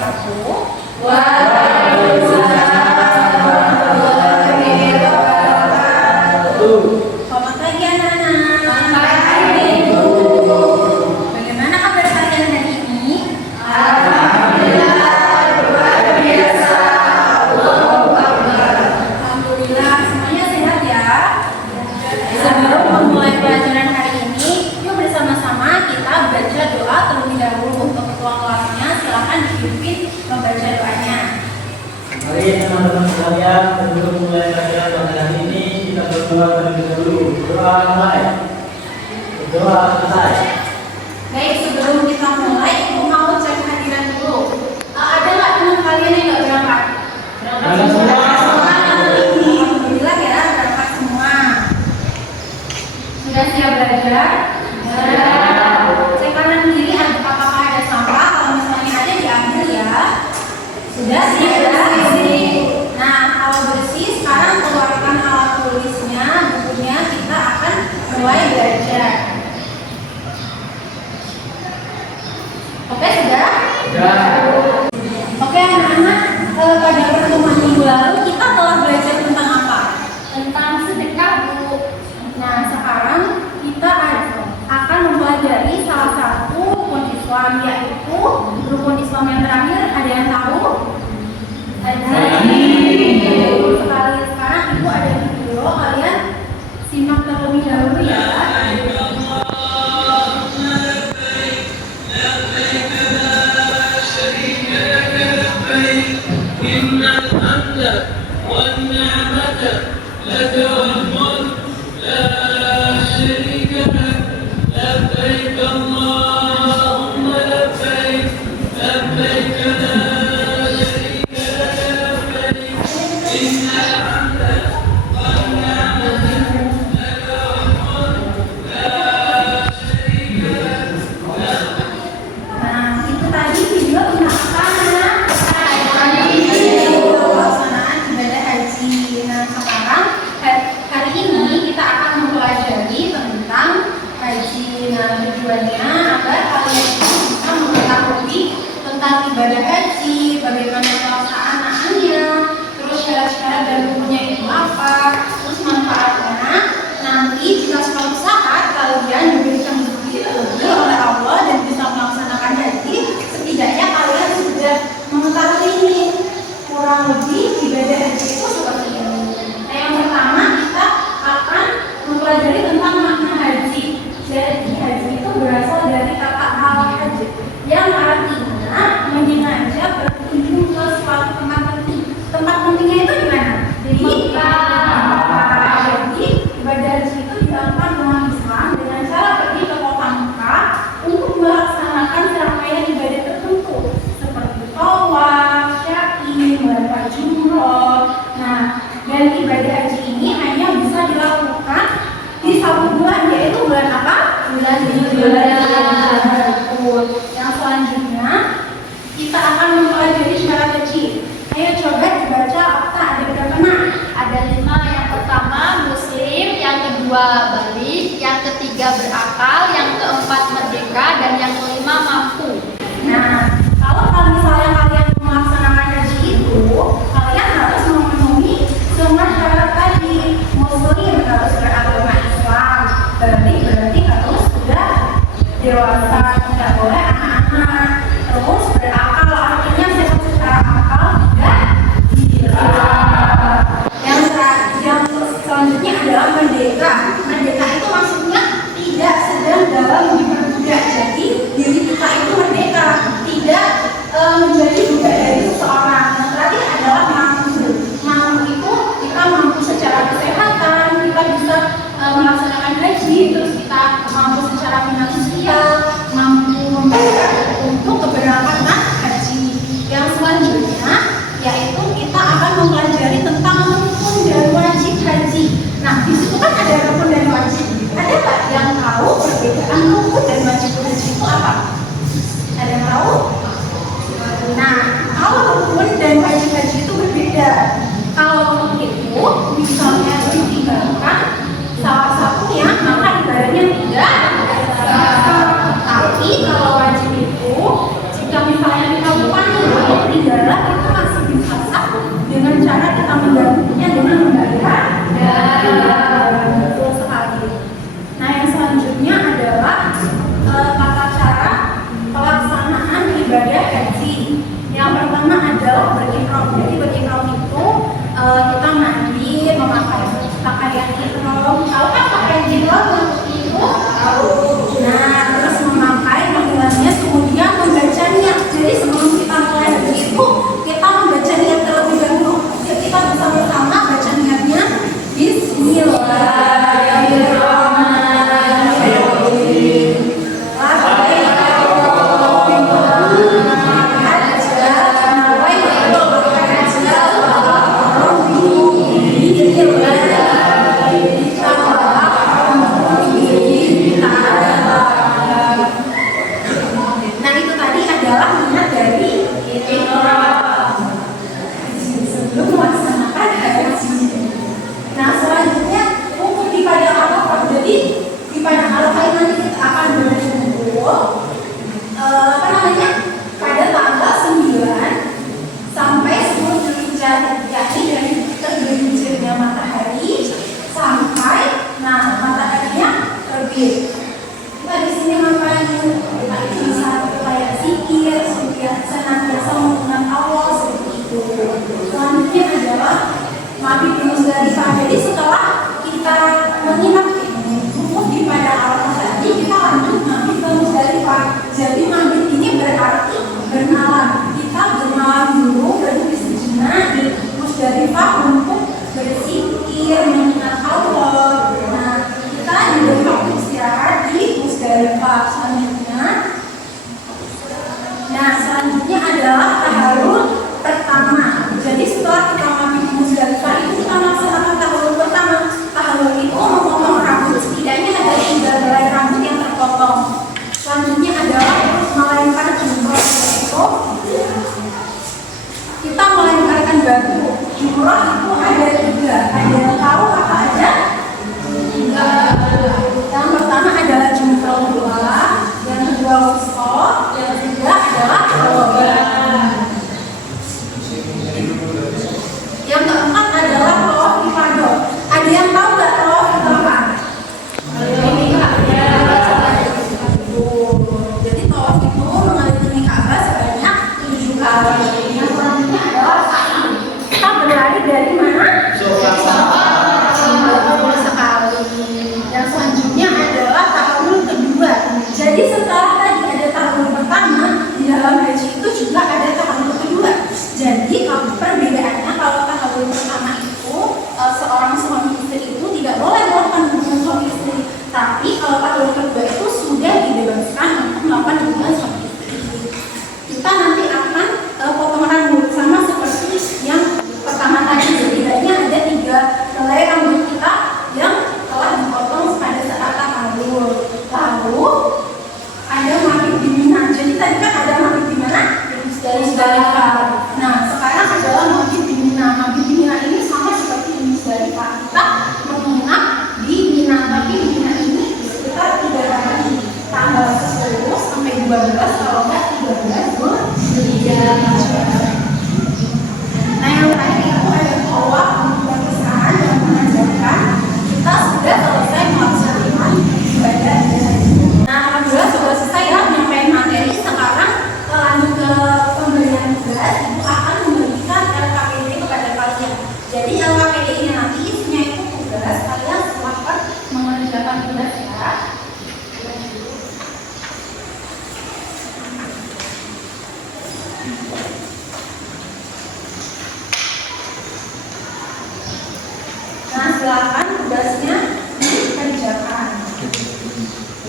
wabarakatuh. Waalaikumsalam warahmatullahi wabarakatuh. Selamat pagi anak-anak. Selamat pagi Ibu. Bagaimana kabar kalian hari ini? Alhamdulillah luar biasa. Allahu Akbar. Alhamdulillah semuanya sehat ya. Sebelum memulai pelajaran hari ini, yuk bersama-sama kita baca doa terlebih dahulu. Untuk ketua kelasnya silahkan dipimpin membaca doanya. Mari teman-teman sekalian, sebelum mulai pelajaran pada hari ini kita berdoa terlebih dahulu. Doa mulai. Berdoa selesai. Baik, sebelum kita mulai, Ibu mau cek hadiran dulu. Ada nggak teman kalian yang nggak berangkat? Berangkat semua. Alhamdulillah ya, berangkat semua. Sudah siap belajar? Cek kanan kiri, apakah ada sampah? Kalau misalnya ada, diambil ya. Sudah siap? Nah, kalau bersih, sekarang keluarkan alat tulisnya, bukunya, kita akan mulai belajar. Oke, sudah? Oke anak-anak, pada pertemuan minggu lalu kita telah belajar tentang apa? Tentang sedekah, Bu. Nah, sekarang kita akan mempelajari salah satu rukun Islam, yaitu rukun Islam yang terakhir. Ada yang tahu? Ada. Betul sekali. Sekarang Ibu ada video, kalian simak terlebih dahulu ya. إن الحمد والنعمة لك والملك لا شريك لك لبيك اللهم لبيك لبيك لا شريك لك لبيك إن الحمد والنعمة لك والملك لا شريك لك. Nah, itu tadi video tentang apa, anak? Pelaksanaan ibadah haji. Nah, sekarang hari ini kita akan mempelajari tentang haji. Nah, tujuannya agar kalian bisa mengetahui tentang ibadah haji, bagaimana pelaksanaannya, terus syarat-syarat dan rukunnya itu apa, terus manfaatnya. Nanti jika suatu saat kalian diberikan rezeki oleh Allah dan bisa melaksanakan haji, setidaknya kalian sudah mengetahui ini. Kurang lebih ibadah haji itu seperti ini. Nah, yang pertama kita akan mempelajari tentang makna haji. Jadi haji itu berasal dari kata al-hajj yang artinya menyengaja berkunjung ke suatu tempat penting. Tempat pentingnya itu di mana? Di Mekah. Jadi ibadah haji itu dilakukan umat Islam dengan cara pergi ke kota Mekah untuk melaksanakan serangkaian ibadah tertentu seperti tawaf, sya'i, melempar jumroh. Nah, dan ibadah haji ini hanya bisa dilakukan di satu bulan, yaitu bulan apa? Bulan Dzulhijjah. Yang selanjutnya kita akan mempelajari syarat haji. Ayo coba dibaca, apa ada berapa nak? Ada 5. Yang pertama muslim, yang kedua balik, yang ketiga berakal, yang keempat merdeka, dan yang kelima mampu. Nah, kalau misalnya kalian melaksanakan haji itu, kalian harus memenuhi semua syarat tadi. Muslim harus beragama Islam, berarti harus sudah dewasa, tidak boleh anak-anak. Terus berakal, artinya sehat secara akal, tidak gila. Yang selanjutnya adalah merdeka. Merdeka mabit di Musdalifah. Jadi setelah kita menginap di Padang Arafah tadi, kita lanjut mabit ke Musdalifah. Jadi mabit ini berarti bermalam. Kita bermalam dulu, berdiri sejenak di Musdalifah untuk berzikir, mengingat Allah. Nah, kita diberi waktu istirahat di Musdalifah. Selanjutnya adalah tahalul pertama. Jadi setelah kita mabit di Musdalifah itu kita melaksanakan tahalul pertama. Tahalul itu memotong rambut, setidaknya ada 3 helai rambut yang terpotong. Selanjutnya adalah melempar jumroh, yaitu kita melemparkan batu. Jumroh itu ada 3. Ada yang tahu apa aja? Yang pertama adalah jumroh bola, yang kedua wusto, yang ketiga adalah yang keempat adalah tawaf ifadah. Ada yang tahu nggak tawaf itu apa? Jadi tawaf itu mengelilingi Ka'bah sebanyak 7 kali. Yang selanjutnya adalah sa'i. Kita berlari dari mana? Sekali. Yang selanjutnya adalah tahallul kedua. Jadi setelah tadi ada tahallul pertama, di dalam haji itu juga ada tahallul kedua. Jadi perbedaannya kalau tahallul pertama itu seorang suami istri itu tidak boleh melakukan hubungan suami istri. Tapi kalau tahallul kedua itu sudah dibebaskan untuk melakukan hubungan suami istri. Kita nanti akan potong rambut sama seperti yang pertama tadi. Setidaknya ada 3 helai rambut kita yang telah dipotong pada saat tahallul. Lalu ada mabit di Mina. Jadi tadi kan ada mabit di mana? Musdalifah. Nah, sekarang adalah mabit di Mina. Mabit di Mina ini sama seperti di Musdalifah. Kita menginap di Mina, tapi di Mina ini sekitar 3 hari, tanggal 10 sampai 12, kalau nggak 13 Zulhijjah. Nah, yang terakhir itu ada tawaf perpisahan yang menandakan kita sudah selesai melaksanakan ibadah. Nah, alhamdulillah sudah selesai ya menyampaikan materi. Sekarang lanjut ke pemberian tugas. Ibu akan memberikan LKPD kepada kalian. Jadi LKPD ini nanti isinya itu tugas. Kalian silahkan mengerjakan tugas ya. Nah, silakan tugasnya dikerjakan.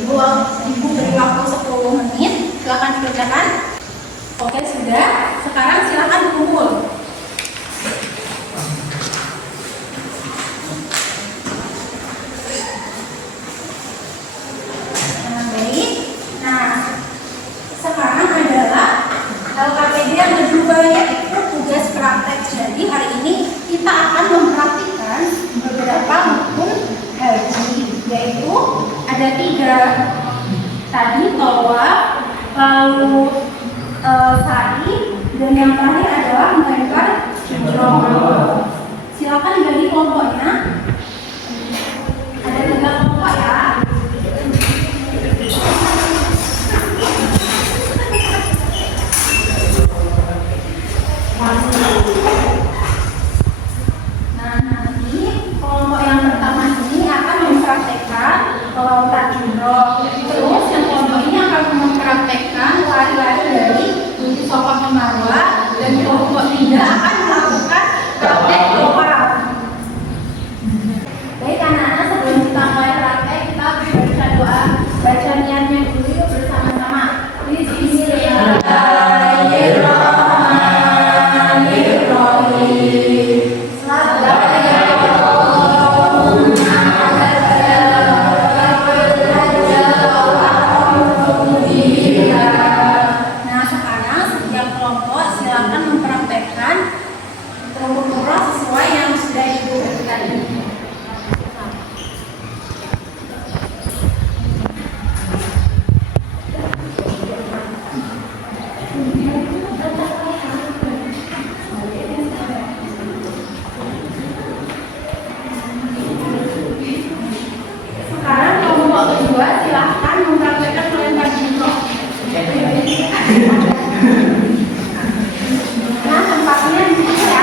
Ibu beri waktu 10 menit, silakan dikerjakan. Oke, sudah. Sekarang silakan kumpul. Nah, baik. Nah, sekarang adalah LKPD yang kedua, yaitu tugas praktek. Jadi hari ini kita akan mempraktikkan beberapa rukun haji, yaitu ada 3 tadi, tawaf, lalu sa'i, dan yang terakhir adalah melempar jumroh. Silakan bagi kelompoknya. Ada 3 kelompok ya. Nah, nanti kelompok yang pertama ini akan mempraktekkan melempar jumroh. Terus yang kelompok ini akan mempraktekkan lari-lari dari Bukit Safa ke Marwah, dan kelompok 3 akan melakukan praktek tawaf. Baik anak-anak, sebelum kita mulai praktek, kita baca doa, baca niatnya dulu yuk bersama-sama. Bismillahirrahmanirrahim. Nah, sekarang setiap kelompok silakan mempraktekkan rukun umroh sesuai yang sudah Ibu berikan ini. Sekarang kelompok kedua silahkan mempraktekkan melempar jumroh. Nah, tempatnya di sini ya.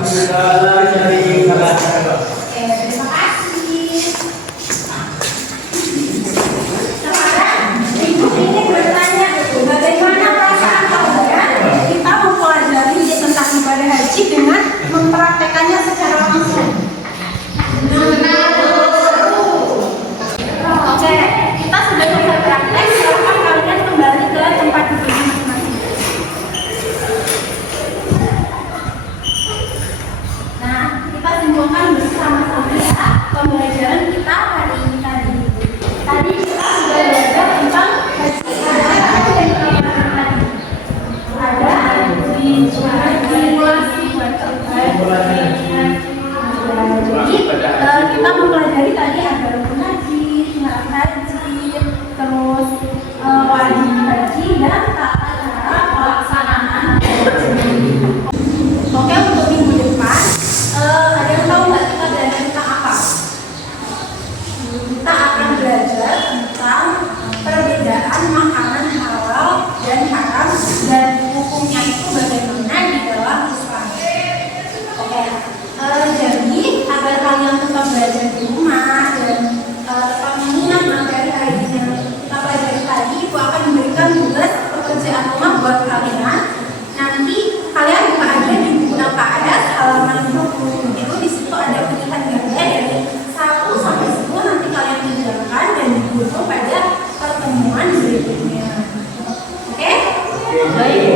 Oke, terima kasih. Sekarang ibu ini bertanya, bagaimana perasaan kalian kita mempelajari tentang ibadah haji dengan mempraktekannya secara langsung? Oke, kita sudah selesai praktek. Silakan kalian kembali ke tempat duduk masing-masing. Nah, kita simpulkan bersama-sama ya pembelajaran kita hari ini tadi. Tadi kita sudah belajar tentang haji. Ada simulasi jadi kita mempelajari tadi ada rukun haji, syarat haji, terus wajib haji dan tata cara pelaksanaan haji. Oke, untuk minggu depan ada yang tahu nggak kita belajar tentang apa? Kita akan belajar tentang perbedaan makanan halal dan haram dan hukumnya itu bagaimana di dalam Islam. Oke, jadi agar kalian tetap belajar di rumah dan tetap mengingat materi hari ini yang kita pelajari tadi, Ibu akan memberikan tugas pekerjaan rumah buat kalian. Nanti kalian buka aja di buku LKS halaman 20. Itu di situ ada pilihan ganda dari 1 sampai 10, nanti kalian kerjakan dan dibutuh pada pertemuan berikutnya. Oke? Baik.